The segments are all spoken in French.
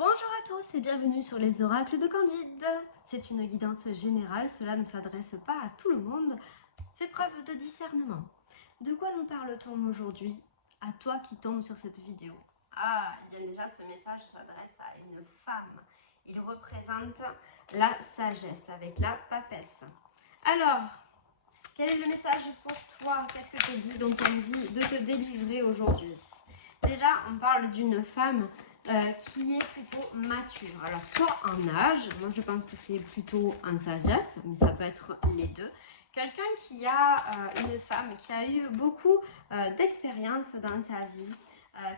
Bonjour à tous et bienvenue sur les oracles de Candide. C'est une guidance générale, cela ne s'adresse pas à tout le monde. Fais preuve de discernement. De quoi nous parle-t-on aujourd'hui? À toi qui tombes sur cette vidéo. Ah, bien déjà ce message s'adresse à une femme. Il représente la sagesse avec la papesse. Alors, quel est le message pour toi? Qu'est-ce que tes guides ont envie de te délivrer aujourd'hui? Déjà, on parle d'une femme qui est plutôt mature. Alors, soit en âge, moi je pense que c'est plutôt en sagesse, mais ça peut être les deux. Quelqu'un qui a, une femme qui a eu beaucoup d'expérience dans sa vie.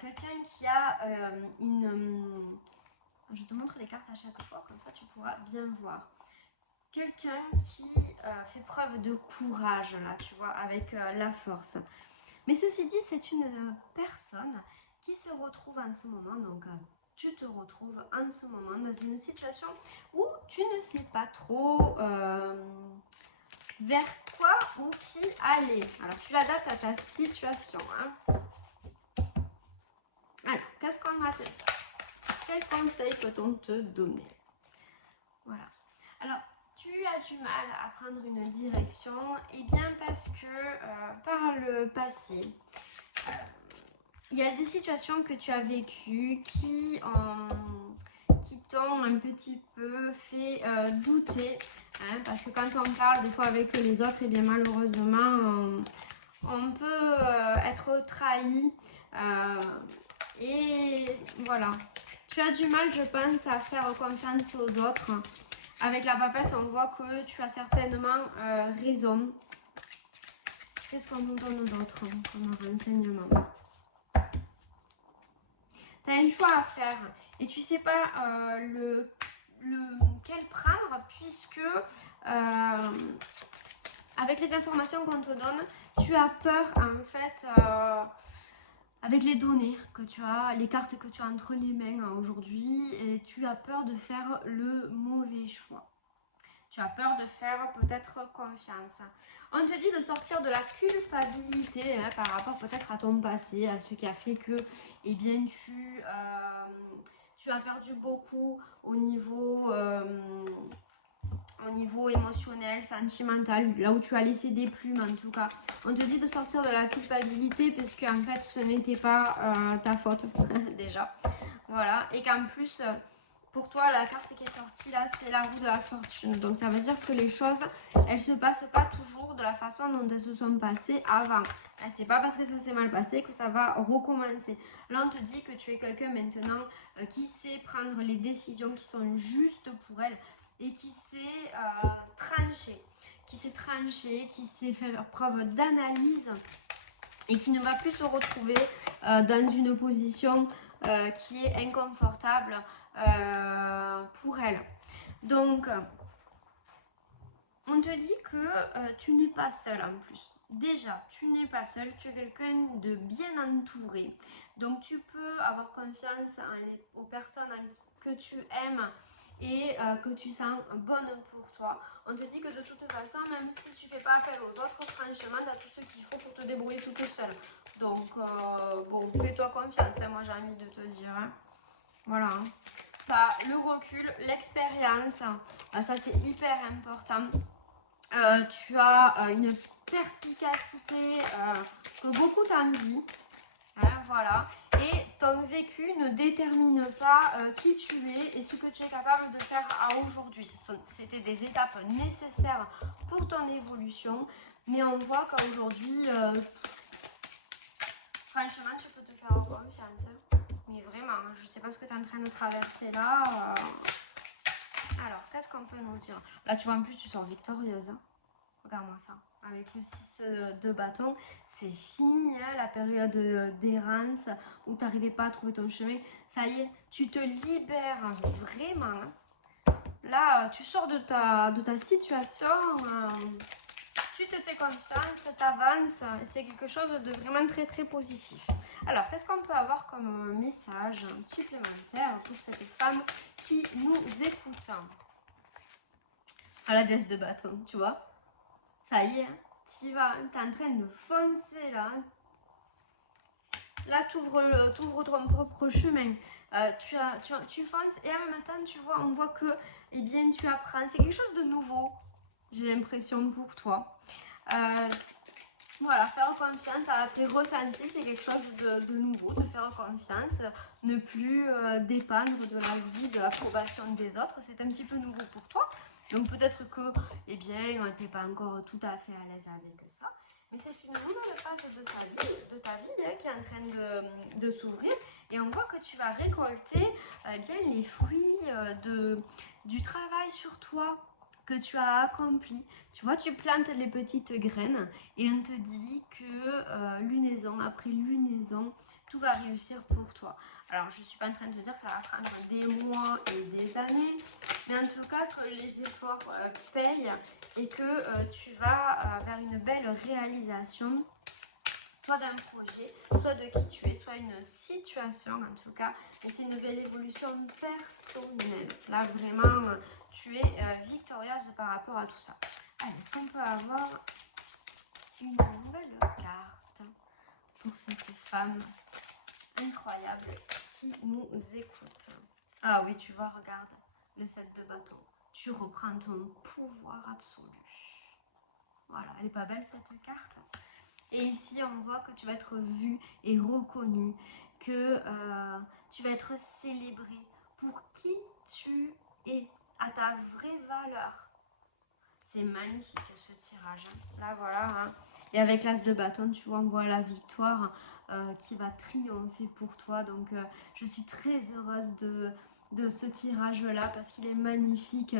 Quelqu'un qui a je te montre les cartes à chaque fois, comme ça tu pourras bien voir. Quelqu'un qui fait preuve de courage, là, tu vois, avec la force. Mais ceci dit, c'est une personne qui se retrouve en ce moment, donc tu te retrouves en ce moment dans une situation où tu ne sais pas trop vers quoi ou qui aller. Alors, tu l'adaptes à ta situation. Hein. Alors, qu'est-ce qu'on va te dire? Quels conseils peut-on te donner? Voilà. Alors, tu as du mal à prendre une direction, et bien parce que par le passé, il y a des situations que tu as vécues qui t'ont un petit peu fait douter, hein, parce que quand on parle des fois avec les autres, et bien malheureusement, on peut être trahi, et voilà. Tu as du mal, je pense, à faire confiance aux autres. Avec la papesse, on voit que tu as certainement raison. Qu'est-ce qu'on nous donne d'autre comme renseignement? Tu as un choix à faire et tu sais pas lequel prendre, puisque avec les informations qu'on te donne, tu as peur en fait avec les données que tu as, les cartes que tu as entre les mains aujourd'hui, et tu as peur de faire le mauvais choix. Tu as peur de faire peut-être confiance. On te dit de sortir de la culpabilité hein, par rapport peut-être à ton passé, à ce qui a fait que eh bien, tu as perdu beaucoup au niveau émotionnel, sentimental, là où tu as laissé des plumes en tout cas. On te dit de sortir de la culpabilité parce qu'en fait ce n'était pas ta faute déjà. Voilà, et qu'en plus... pour toi, la carte qui est sortie là, c'est la roue de la fortune. Donc ça veut dire que les choses, elles se passent pas toujours de la façon dont elles se sont passées avant. C'est pas parce que ça s'est mal passé que ça va recommencer. Là, on te dit que tu es quelqu'un maintenant qui sait prendre les décisions qui sont justes pour elle et qui sait trancher, qui sait faire preuve d'analyse et qui ne va plus se retrouver dans une position qui est inconfortable pour elle. Donc, on te dit que tu n'es pas seule en plus. Déjà, tu n'es pas seule, tu es quelqu'un de bien entouré. Donc, tu peux avoir confiance aux personnes que tu aimes et que tu sens bonnes pour toi. On te dit que de toute façon, même si tu ne fais pas appel aux autres, franchement, tu as tout ce qu'il faut pour te débrouiller toute seule. Donc, bon, fais-toi confiance, hein, moi j'ai envie de te dire. Hein. Voilà. Tu as le recul, l'expérience, ça c'est hyper important. Tu as une perspicacité que beaucoup t'envient. Hein, voilà. Et ton vécu ne détermine pas qui tu es et ce que tu es capable de faire à aujourd'hui. C'était des étapes nécessaires pour ton évolution. Mais on voit qu'aujourd'hui, franchement, tu peux te faire confiance. Mais vraiment, je ne sais pas ce que tu es en train de traverser là. Alors, qu'est-ce qu'on peut nous dire? Là, tu vois, en plus, tu sors victorieuse. Hein. Regarde-moi ça. Avec le 6 de bâton, c'est fini hein, la période d'errance où tu n'arrivais pas à trouver ton chemin. Ça y est, tu te libères vraiment. Hein. Là, tu sors de ta situation. Tu te fais confiance, tu avances. C'est quelque chose de vraiment très très positif. Alors, qu'est-ce qu'on peut avoir comme message supplémentaire pour cette femme qui nous écoute? À la déesse de bâton, tu vois. Ça y est, tu vas, tu es en train de foncer là. Là, tu ouvres ton propre chemin. Tu fonces et en même temps, tu vois, on voit que eh bien, tu apprends. C'est quelque chose de nouveau, j'ai l'impression pour toi. Voilà, faire confiance à tes ressentis, c'est quelque chose de nouveau, de faire confiance, ne plus dépendre de la vie, de l'approbation des autres, c'est un petit peu nouveau pour toi. Donc peut-être que, eh bien, tu n'es pas encore tout à fait à l'aise avec ça, mais c'est une nouvelle phase de ta vie qui est en train de s'ouvrir et on voit que tu vas récolter bien les fruits du travail sur toi que tu as accompli. Tu vois, tu plantes les petites graines et on te dit que lunaison après lunaison, tout va réussir pour toi. Alors, je ne suis pas en train de te dire que ça va prendre des mois et des années, mais en tout cas que les efforts payent et que tu vas vers une belle réalisation, soit d'un projet, soit de qui tu es, soit une situation en tout cas. Et c'est une belle évolution personnelle. Là, vraiment, tu es victorieuse par rapport à tout ça. Allez, est-ce qu'on peut avoir une nouvelle carte pour cette femme incroyable qui nous écoute? Ah oui, tu vois, regarde, le 7 de bâton. Tu reprends ton pouvoir absolu. Voilà, elle est pas belle cette carte? Et ici, on voit que tu vas être vu et reconnu, que tu vas être célébré pour qui tu es, à ta vraie valeur. C'est magnifique ce tirage. Là, voilà. Hein. Et avec l'as de bâton, tu vois, on voit la victoire qui va triompher pour toi. Donc, je suis très heureuse de ce tirage-là parce qu'il est magnifique.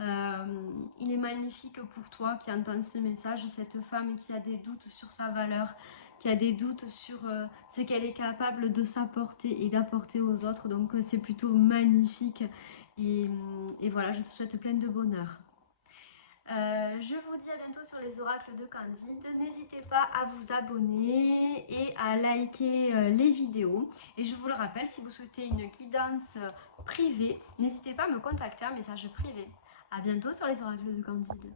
Il est magnifique pour toi qui entends ce message, cette femme qui a des doutes sur sa valeur, qui a des doutes sur ce qu'elle est capable de s'apporter et d'apporter aux autres. Donc, c'est plutôt magnifique. Et voilà, je te souhaite plein de bonheur. Je vous dis à bientôt sur les oracles de Candide. N'hésitez pas à vous abonner et à liker les vidéos. Et je vous le rappelle, si vous souhaitez une guidance privée, n'hésitez pas à me contacter, un message privé. À bientôt sur les oracles de Candide.